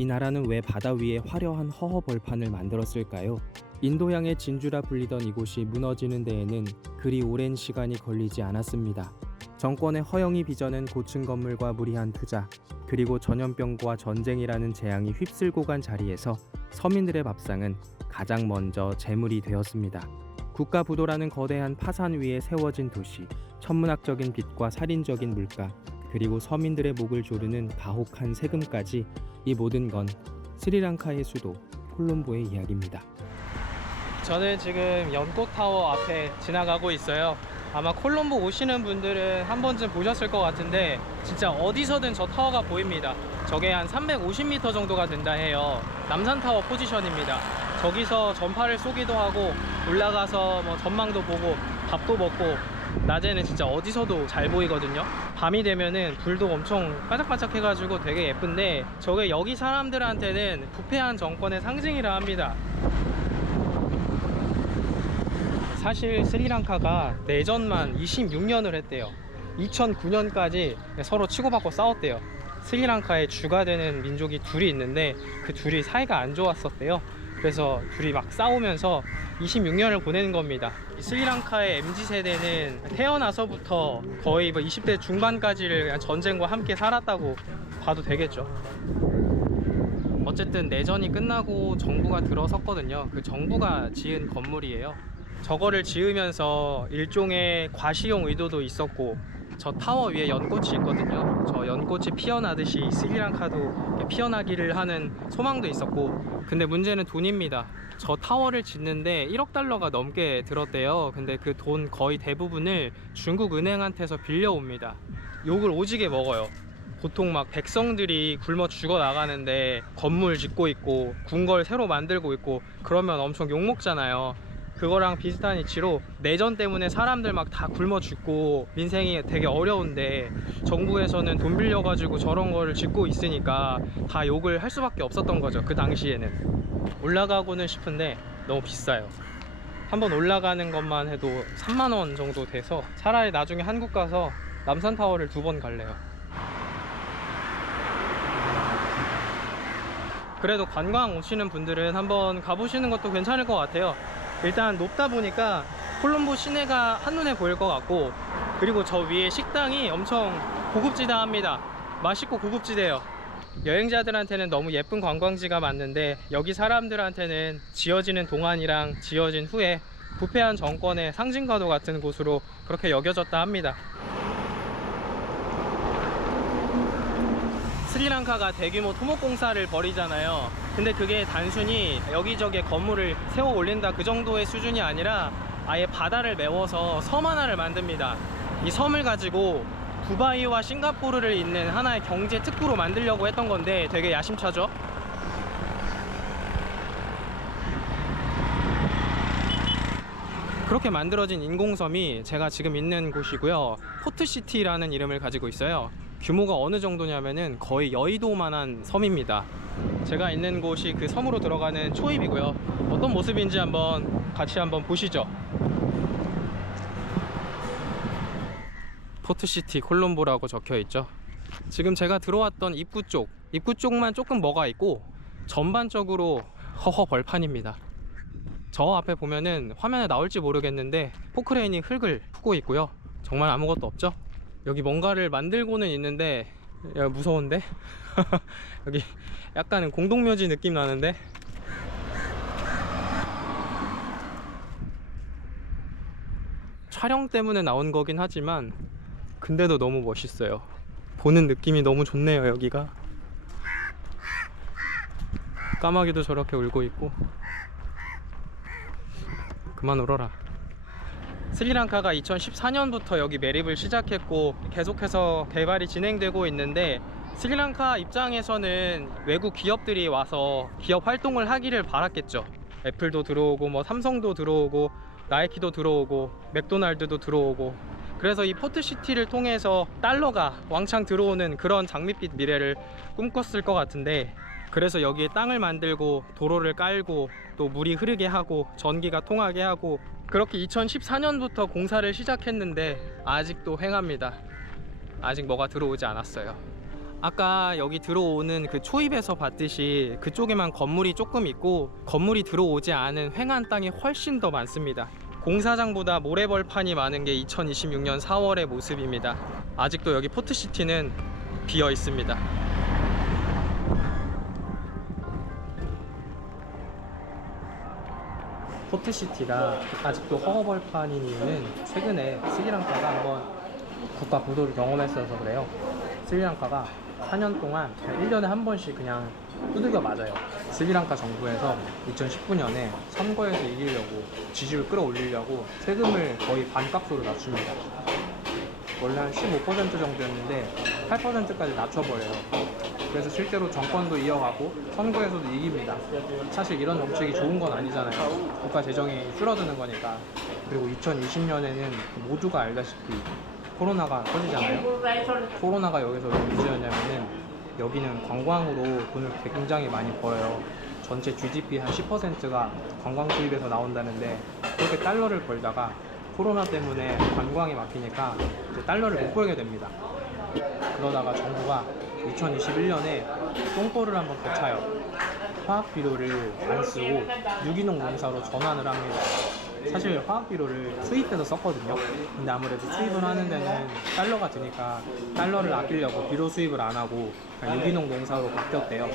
이 나라는 왜 바다 위에 화려한 허허 벌판을 만들었을까요? 인도양의 진주라 불리던 이곳이 무너지는 데에는 그리 오랜 시간이 걸리지 않았습니다. 정권의 허영이 빚어낸 고층 건물과 무리한 투자, 그리고 전염병과 전쟁이라는 재앙이 휩쓸고 간 자리에서 서민들의 밥상은 가장 먼저 재물이 되었습니다. 국가 부도라는 거대한 파산 위에 세워진 도시, 천문학적인 빛과 살인적인 물가, 그리고 서민들의 목을 조르는 가혹한 세금까지, 이 모든 건 스리랑카의 수도 콜롬보의 이야기입니다. 저는 지금 연꽃타워 앞에 지나가고 있어요. 아마 콜롬보 오시는 분들은 한 번쯤 보셨을 것 같은데 진짜 어디서든 저 타워가 보입니다. 저게 한 350m 정도가 된다 해요. 남산타워 포지션입니다. 저기서 전파를 쏘기도 하고 올라가서 뭐 전망도 보고 밥도 먹고, 낮에는 진짜 어디서도 잘 보이거든요. 밤이 되면은 불도 엄청 반짝반짝 해가지고 되게 예쁜데, 저게 여기 사람들한테는 부패한 정권의 상징이라 합니다. 사실 스리랑카가 내전만 26년을 했대요. 2009년까지 서로 치고받고 싸웠대요. 스리랑카에 주가 되는 민족이 둘이 있는데 그 둘이 사이가 안 좋았었대요. 그래서 둘이 막 싸우면서 26년을 보내는 겁니다. 스리랑카의 MZ세대는 태어나서부터 거의 20대 중반까지를 그냥 전쟁과 함께 살았다고 봐도 되겠죠. 어쨌든 내전이 끝나고 정부가 들어섰거든요. 그 정부가 지은 건물이에요. 저거를 지으면서 일종의 과시용 의도도 있었고, 저 타워 위에 연꽃이 있거든요. 저 연꽃이 피어나듯이 스리랑카도 피어나기를 하는 소망도 있었고, 근데 문제는 돈입니다. 저 타워를 짓는데 1억 달러가 넘게 들었대요. 근데 그 돈 거의 대부분을 중국 은행한테서 빌려옵니다. 욕을 오지게 먹어요. 보통 막 백성들이 굶어 죽어 나가는데 건물 짓고 있고 궁궐 새로 만들고 있고 그러면 엄청 욕 먹잖아요. 그거랑 비슷한 이치로 내전 때문에 사람들 막 다 굶어 죽고 민생이 되게 어려운데 정부에서는 돈 빌려가지고 저런 거를 짓고 있으니까 다 욕을 할 수밖에 없었던 거죠. 그 당시에는. 올라가고는 싶은데 너무 비싸요. 한번 올라가는 것만 해도 3만원 정도 돼서 차라리 나중에 한국 가서 남산타워를 2번 갈래요. 그래도 관광 오시는 분들은 한번 가보시는 것도 괜찮을 것 같아요. 일단 높다 보니까 콜롬보 시내가 한눈에 보일 것 같고, 그리고 저 위에 식당이 엄청 고급지다합니다. 맛있고 고급지대요. 여행자들한테는 너무 예쁜 관광지가 맞는데 여기 사람들한테는 지어지는 동안이랑 지어진 후에 부패한 정권의 상징과도 같은 곳으로 그렇게 여겨졌다 합니다. 스리랑카가 대규모 토목공사를 벌이잖아요. 근데 그게 단순히 여기저기 건물을 세워 올린다 그 정도의 수준이 아니라 아예 바다를 메워서 섬 하나를 만듭니다. 이 섬을 가지고 두바이와 싱가포르를 잇는 하나의 경제 특구로 만들려고 했던 건데 되게 야심차죠. 그렇게 만들어진 인공섬이 제가 지금 있는 곳이고요. 포트시티라는 이름을 가지고 있어요. 규모가 어느 정도냐면은 거의 여의도만한 섬입니다. 제가 있는 곳이 그 섬으로 들어가는 초입이고요. 어떤 모습인지 같이 한번 보시죠. 포트시티 콜롬보라고 적혀 있죠. 지금 제가 들어왔던 입구 쪽만 조금 뭐가 있고 전반적으로 허허 벌판입니다. 저 앞에 보면은 화면에 나올지 모르겠는데 포크레인이 흙을 푸고 있고요. 정말 아무것도 없죠. 여기 뭔가를 만들고는 있는데, 야, 무서운데? 여기 약간은 공동묘지 느낌 나는데? 촬영 때문에 나온 거긴 하지만 근데도 너무 멋있어요. 보는 느낌이 너무 좋네요. 여기가 까마귀도 저렇게 울고 있고. 그만 울어라. 스리랑카가 2014년부터 여기 매립을 시작했고 계속해서 개발이 진행되고 있는데, 스리랑카 입장에서는 외국 기업들이 와서 기업 활동을 하기를 바랐겠죠. 애플도 들어오고 뭐 삼성도 들어오고 나이키도 들어오고 맥도날드도 들어오고, 그래서 이 포트시티를 통해서 달러가 왕창 들어오는 그런 장밋빛 미래를 꿈꿨을 것 같은데, 그래서 여기에 땅을 만들고 도로를 깔고 또 물이 흐르게 하고 전기가 통하게 하고, 그렇게 2014년부터 공사를 시작했는데 아직도 횡합니다. 아직 뭐가 들어오지 않았어요. 아까 여기 들어오는 그 초입에서 봤듯이 그쪽에만 건물이 조금 있고 건물이 들어오지 않은 횡한 땅이 훨씬 더 많습니다. 공사장보다 모래벌판이 많은 게 2026년 4월의 모습입니다. 아직도 여기 포트시티는 비어 있습니다. 포트시티가 아직도 허허벌판인 이유는 최근에 스리랑카가 한번 국가 부도를 경험했어서 그래요. 스리랑카가 4년 동안 그냥 1년에 한 번씩 그냥 두들겨 맞아요. 스리랑카 정부에서 2019년에 선거에서 이기려고 지지율 끌어올리려고 세금을 거의 반값으로 낮춥니다. 원래 한 15% 정도였는데 8%까지 낮춰버려요. 그래서 실제로 정권도 이어가고 선거에서도 이깁니다. 사실 이런 정책이 좋은 건 아니잖아요. 국가 재정이 줄어드는 거니까. 그리고 2020년에는 모두가 알다시피 코로나가 터지잖아요. 코로나가 여기서 왜 문제였냐면은 여기는 관광으로 돈을 굉장히 많이 벌어요. 전체 GDP 한 10%가 관광 수입에서 나온다는데 그렇게 달러를 벌다가 코로나 때문에 관광이 막히니까 이제 달러를 못 벌게 됩니다. 그러다가 정부가 2021년에 똥볼을 한번 고쳐요. 화학비료를 안 쓰고 유기농 농사로 전환을 합니다. 사실 화학비료를 수입해서 썼거든요. 근데 아무래도 수입을 하는 데는 달러가 드니까 달러를 아끼려고 비료 수입을 안 하고 그냥 유기농 농사로 바뀌었대요.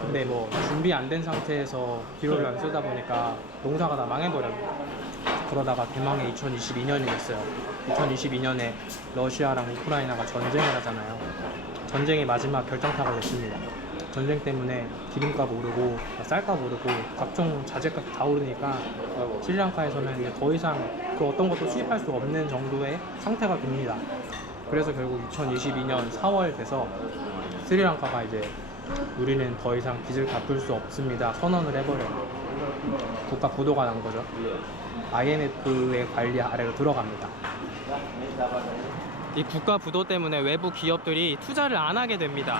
근데 뭐 준비 안 된 상태에서 비료를 안 쓰다 보니까 농사가 다 망해버려요. 그러다가 대망의 2022년이 됐어요. 2022년에 러시아랑 우크라이나가 전쟁을 하잖아요. 전쟁의 마지막 결정타가 됐습니다. 전쟁 때문에 기름값 오르고 쌀값 오르고 각종 자재값 다 오르니까 스리랑카에서는 이제 더 이상 그 어떤 것도 수입할 수 없는 정도의 상태가 됩니다. 그래서 결국 2022년 4월 돼서 스리랑카가 이제 우리는 더 이상 빚을 갚을 수 없습니다 선언을 해버려요. 국가 부도가 난 거죠. IMF의 관리 아래로 들어갑니다. 이 국가 부도 때문에 외부 기업들이 투자를 안 하게 됩니다.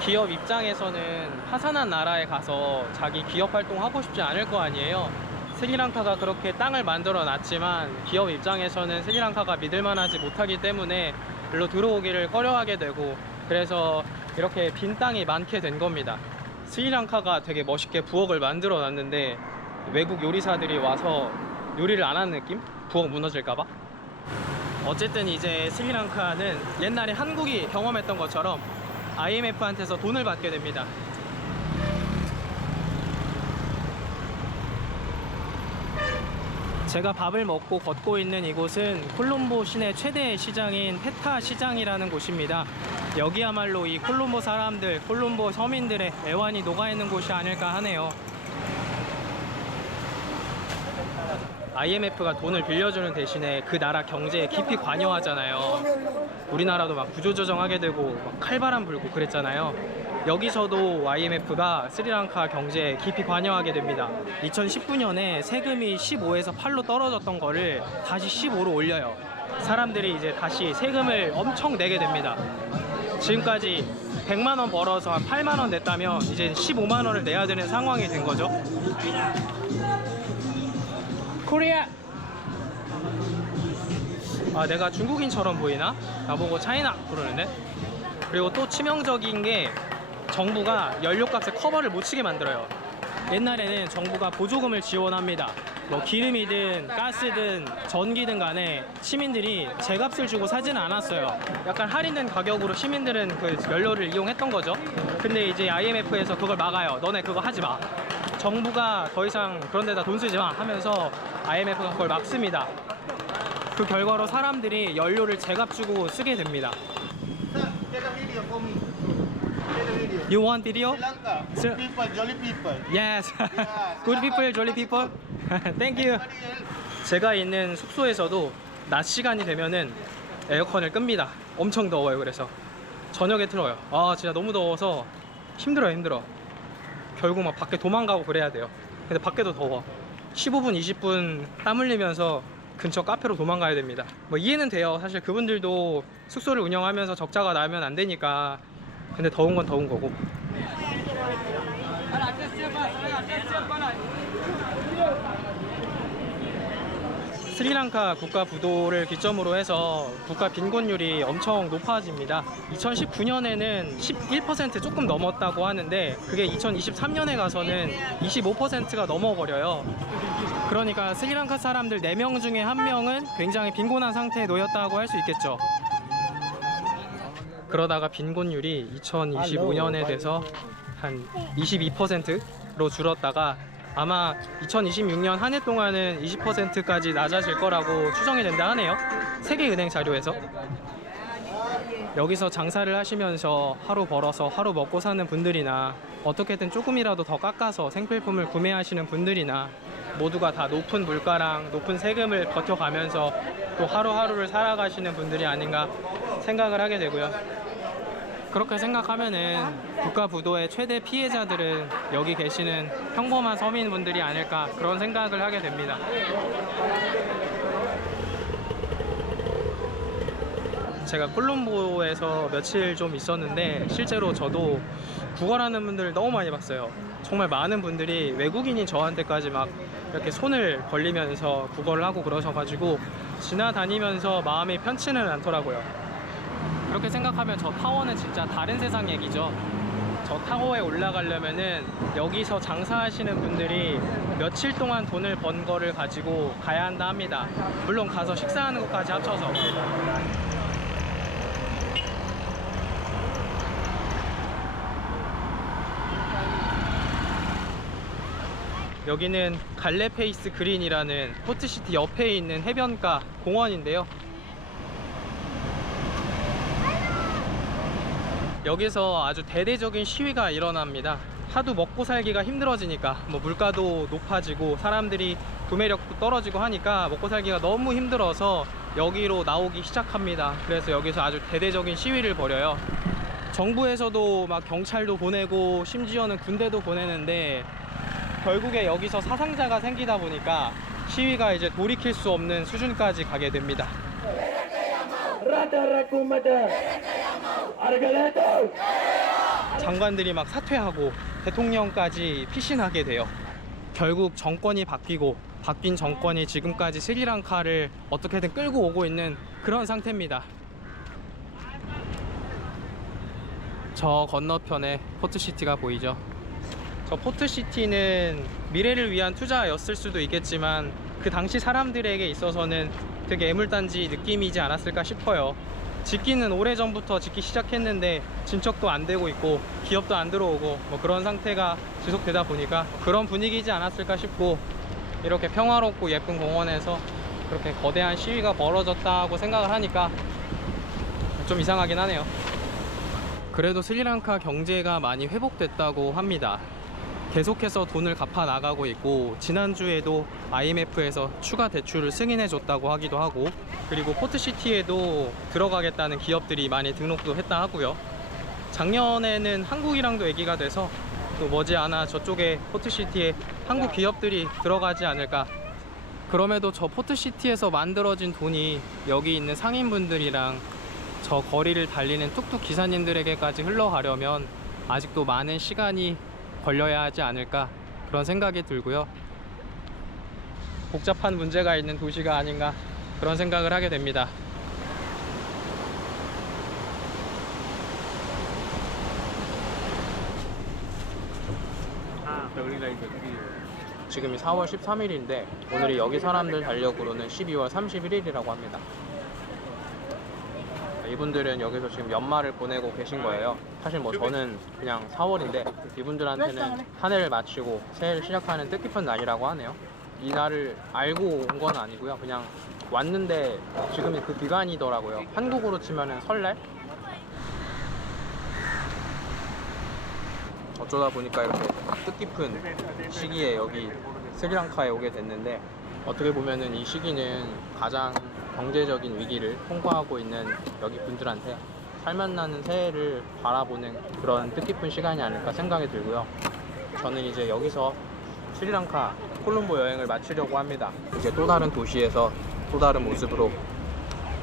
기업 입장에서는 파산한 나라에 가서 자기 기업 활동하고 싶지 않을 거 아니에요. 스리랑카가 그렇게 땅을 만들어 놨지만 기업 입장에서는 스리랑카가 믿을만하지 못하기 때문에 별로 들어오기를 꺼려하게 되고 그래서 이렇게 빈 땅이 많게 된 겁니다. 스리랑카가 되게 멋있게 부엌을 만들어 놨는데 외국 요리사들이 와서 요리를 안 하는 느낌? 부엌 무너질까봐? 어쨌든 이제 스리랑카는 옛날에 한국이 경험했던 것처럼 IMF한테서 돈을 받게 됩니다. 제가 밥을 먹고 걷고 있는 이곳은 콜롬보 시내 최대 시장인 페타 시장이라는 곳입니다. 여기야말로 이 콜롬보 사람들, 콜롬보 서민들의 애환이 녹아있는 곳이 아닐까 하네요. IMF가 돈을 빌려주는 대신에 그 나라 경제에 깊이 관여하잖아요. 우리나라도 막 구조조정하게 되고 막 칼바람 불고 그랬잖아요. 여기서도 IMF가 스리랑카 경제에 깊이 관여하게 됩니다. 2019년에 세금이 15에서 8로 떨어졌던 거를 다시 15로 올려요. 사람들이 이제 다시 세금을 엄청 내게 됩니다. 지금까지 100만 원 벌어서 한 8만 원 냈다면 이제 15만 원을 내야 되는 상황이 된 거죠. 코리아! 아, 내가 중국인처럼 보이나? 나보고 차이나 부르는데? 그리고 또 치명적인 게 정부가 연료값에 커버를 못 치게 만들어요. 옛날에는 정부가 보조금을 지원합니다. 뭐 기름이든 가스든 전기든 간에 시민들이 제값을 주고 사지는 않았어요. 약간 할인된 가격으로 시민들은 그 연료를 이용했던 거죠. 근데 이제 IMF에서 그걸 막아요. 너네 그거 하지 마. 정부가 더 이상 그런 데다 돈 쓰지 마 하면서 IMF가 그걸 막습니다. 그 결과로 사람들이 연료를 제값 주고 쓰게 됩니다. You want video? Sri Lanka, good people, jolly people. Yes. Good people, jolly people. Thank you. 제가 있는 숙소에서도 낮 시간이 되면은 에어컨을 끕니다. 엄청 더워요. 그래서 저녁에 틀어요. 아, 진짜 너무 더워서 힘들어. 결국 막 밖에 도망가고 그래야 돼요. 근데 밖에도 더워. 15분, 20분 땀 흘리면서 근처 카페로 도망가야 됩니다. 뭐 이해는 돼요. 사실 그분들도 숙소를 운영하면서 적자가 나면 안 되니까. 근데 더운 건 더운 거고. 스리랑카 국가 부도를 기점으로 해서 국가 빈곤율이 엄청 높아집니다. 2019년에는 11% 조금 넘었다고 하는데 그게 2023년에 가서는 25%가 넘어버려요. 그러니까 스리랑카 사람들 4명 중에 1명은 굉장히 빈곤한 상태에 놓였다고 할 수 있겠죠. 그러다가 빈곤율이 2025년에 돼서 한 22%로 줄었다가 아마 2026년 한 해 동안은 20%까지 낮아질 거라고 추정이 된다 하네요. 세계은행 자료에서. 여기서 장사를 하시면서 하루 벌어서 하루 먹고 사는 분들이나 어떻게든 조금이라도 더 깎아서 생필품을 구매하시는 분들이나 모두가 다 높은 물가랑 높은 세금을 버텨가면서 또 하루하루를 살아가시는 분들이 아닌가 생각을 하게 되고요. 그렇게 생각하면은 국가 부도의 최대 피해자들은 여기 계시는 평범한 서민분들이 아닐까 그런 생각을 하게 됩니다. 제가 콜롬보에서 며칠 좀 있었는데 실제로 저도 구걸하는 분들 너무 많이 봤어요. 정말 많은 분들이 외국인인 저한테까지 막 이렇게 손을 벌리면서 구걸을 하고 그러셔가지고 지나다니면서 마음이 편치는 않더라고요. 그렇게 생각하면 저 타워는 진짜 다른 세상 얘기죠. 저 타워에 올라가려면은 여기서 장사하시는 분들이 며칠 동안 돈을 번 거를 가지고 가야 한다 합니다. 물론 가서 식사하는 것까지 합쳐서. 여기는 갈레페이스 그린이라는 포트시티 옆에 있는 해변가 공원인데요. 여기서 아주 대대적인 시위가 일어납니다. 하도 먹고 살기가 힘들어지니까 뭐 물가도 높아지고 사람들이 구매력도 떨어지고 하니까 먹고 살기가 너무 힘들어서 여기로 나오기 시작합니다. 그래서 여기서 아주 대대적인 시위를 벌여요. 정부에서도 막 경찰도 보내고 심지어는 군대도 보내는데 결국에 여기서 사상자가 생기다 보니까 시위가 이제 돌이킬 수 없는 수준까지 가게 됩니다. 장관들이 막 사퇴하고 대통령까지 피신하게 돼요. 결국 정권이 바뀌고 바뀐 정권이 지금까지 스리랑카를 어떻게든 끌고 오고 있는 그런 상태입니다. 저 건너편에 포트시티가 보이죠? 저 포트시티는 미래를 위한 투자였을 수도 있겠지만 그 당시 사람들에게 있어서는 되게 애물단지 느낌이지 않았을까 싶어요. 짓기는 오래전부터 짓기 시작했는데 진척도 안 되고 있고 기업도 안 들어오고 뭐 그런 상태가 지속되다 보니까 그런 분위기이지 않았을까 싶고 이렇게 평화롭고 예쁜 공원에서 그렇게 거대한 시위가 벌어졌다고 생각을 하니까 좀 이상하긴 하네요. 그래도 스리랑카 경제가 많이 회복됐다고 합니다. 계속해서 돈을 갚아 나가고 있고 지난주에도 IMF에서 추가 대출을 승인해 줬다고 하기도 하고 그리고 포트시티에도 들어가겠다는 기업들이 많이 등록도 했다 하고요. 작년에는 한국이랑도 얘기가 돼서 또 머지않아 저쪽에 포트시티에 한국 기업들이 들어가지 않을까. 그럼에도 저 포트시티에서 만들어진 돈이 여기 있는 상인분들이랑 저 거리를 달리는 뚝뚝 기사님들에게까지 흘러가려면 아직도 많은 시간이 걸려야 하지 않을까 그런 생각이 들고요. 복잡한 문제가 있는 도시가 아닌가 그런 생각을 하게 됩니다. 지금이 4월 13일인데 오늘이 여기 사람들 달력으로는 12월 31일이라고 합니다. 이분들은 여기서 지금 연말을 보내고 계신 거예요. 사실 뭐 저는 그냥 4월인데 이분들한테는 한 해를 마치고 새해를 시작하는 뜻깊은 날이라고 하네요. 이 날을 알고 온 건 아니고요. 그냥 왔는데 지금이 그 기간이더라고요. 한국으로 치면은 설날? 어쩌다 보니까 이렇게 뜻깊은 시기에 여기 스리랑카에 오게 됐는데 어떻게 보면은 이 시기는 가장 경제적인 위기를 통과하고 있는 여기 분들한테 살맛나는 새해를 바라보는 그런 뜻깊은 시간이 아닐까 생각이 들고요. 저는 이제 여기서 스리랑카 콜롬보 여행을 마치려고 합니다. 이제 또 다른 도시에서 또 다른 모습으로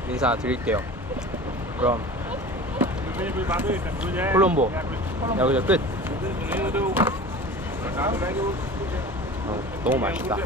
인사드릴게요. 그럼 콜롬보 여기서 끝. 너무 맛있다.